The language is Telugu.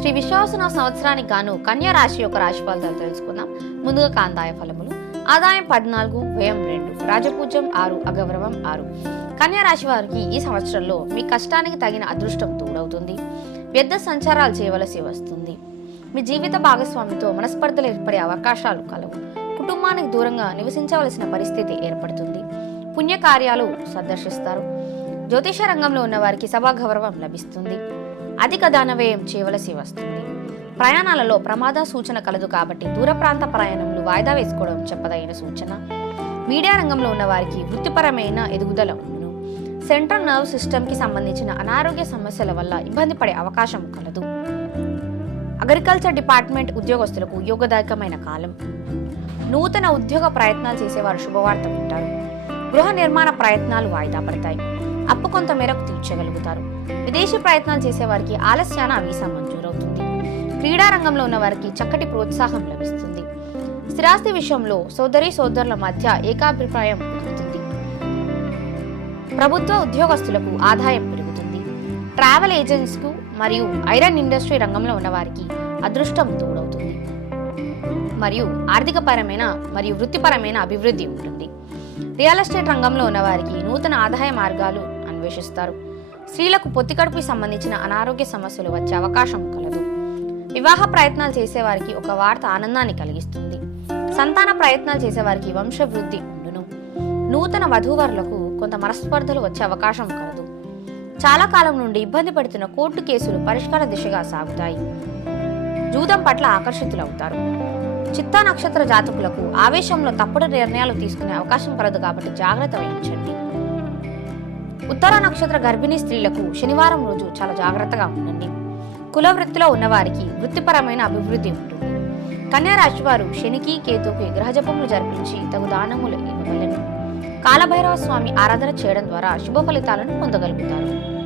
శ్రీ విశ్వాసన సంవత్సరానికి గాను కన్యా రాశి యొక్క రాశి ఫలితాలు తెలుసుకుందాం. ముందుగా కాందాయ ఫలములు. ఆదాయం పద్నాలుగు వ్యయం రెండు రాజపూజ్యం ఆరు అగౌరవం ఆరు. కన్యా రాశి వారికి ఈ సంవత్సరంలో మీ కష్టానికి తగిన అదృష్టం తోడవుతుంది. వ్యర్థ సంచారాలు చేయవలసి వస్తుంది. మీ జీవిత భాగస్వామితో మనస్పర్ధలు ఏర్పడే అవకాశాలు కలవు. కుటుంబానికి దూరంగా నివసించవలసిన పరిస్థితి ఏర్పడుతుంది. పుణ్యకార్యాలు సందర్శిస్తారు. జ్యోతిష రంగంలో ఉన్న వారికి సభా గౌరవం లభిస్తుంది. అధిక దాన వ్యయం చేయవలసి వస్తుంది. ప్రయాణాలలో ప్రమాద సూచన కలదు కాబట్టి దూర ప్రాంత ప్రయాణంలో వాయిదా వేసుకోవడం చెప్పదగిన సూచన. మీడియా రంగంలో ఉన్న వారికి వృత్తిపరమైన ఎదుగుదల ఉండును. సెంట్రల్ నర్వ్ సిస్టమ్కి సంబంధించిన అనారోగ్య సమస్యల వల్ల ఇబ్బంది పడే అవకాశం కలదు. అగ్రికల్చర్ డిపార్ట్మెంట్ ఉద్యోగస్తులకు యోగదాయకమైన కాలం. నూతన ఉద్యోగ ప్రయత్నాలు చేసేవారు శుభవార్త వింటారు. గృహ నిర్మాణ ప్రయత్నాలు వాయిదా పడతాయి. అప్పు కొంత మేరకు తీర్చగలుగుతారు. విదేశీ ప్రయత్నాలు చేసేవారికి ఆలస్యాన వీసా మంజూరవుతుంది క్రీడా రంగంలో ఉన్న వారికి చక్కటి ప్రోత్సాహం లభిస్తుంది. స్థిరాస్తి విషయంలో సోదరి సోదరుల మధ్య ఏకాభిప్రాయం కుదురుతుంది. ప్రభుత్వ ఉద్యోగస్తులకు ఆదాయం పెరుగుతుంది. ట్రావెల్ ఏజెంట్స్కు మరియు ఐరన్ ఇండస్ట్రీ రంగంలో ఉన్న వారికి అదృష్టం తోడవుతుంది. మరియు ఆర్థికపరమైన మరియు వృత్తిపరమైన అభివృద్ధి ఉంటుంది. రియల్ ఎస్టేట్ రంగంలో ఉన్న వారికి నూతన ఆదాయ మార్గాలు ప్రవేశిస్తారు. స్త్రీలకు పొత్తికడుపుకి సంబంధించిన అనారోగ్య సమస్యలు వచ్చే అవకాశం కలదు. వివాహ ప్రయత్నాలు చేసేవారికి ఒక వార్త ఆనందాన్ని కలిగిస్తుంది. సంతాన ప్రయత్నాలు చేసేవారికి వంశవృద్ధి ఉండును. నూతన వధూవరులకు కొంత మనస్పర్ధలు వచ్చే అవకాశం కలదు. చాలా కాలం నుండి ఇబ్బంది పడుతున్న కోర్టు కేసులు పరిష్కార దిశగా సాగుతాయి. జూదం పట్ల ఆకర్షితులవుతారు. చిత్తా నక్షత్ర జాతకులకు ఆవేశంలో తప్పుడు నిర్ణయాలు తీసుకునే అవకాశం కలదు కాబట్టి జాగ్రత్త వహించండి. ఉత్తర నక్షత్ర గర్భిణీ స్త్రీలకు శనివారం రోజు చాలా జాగ్రత్తగా ఉండండి. కుల వృత్తిలో ఉన్నవారికి వృత్తిపరమైన అభివృద్ధి ఉంటుంది. కన్యా రాశి వారు శనికి కేతుకి గ్రహజపములు జరిపించి తగు దానములు ఇవ్వగలను కాలభైరవ స్వామి ఆరాధన చేయడం ద్వారా శుభ ఫలితాలను పొందగలుగుతారు.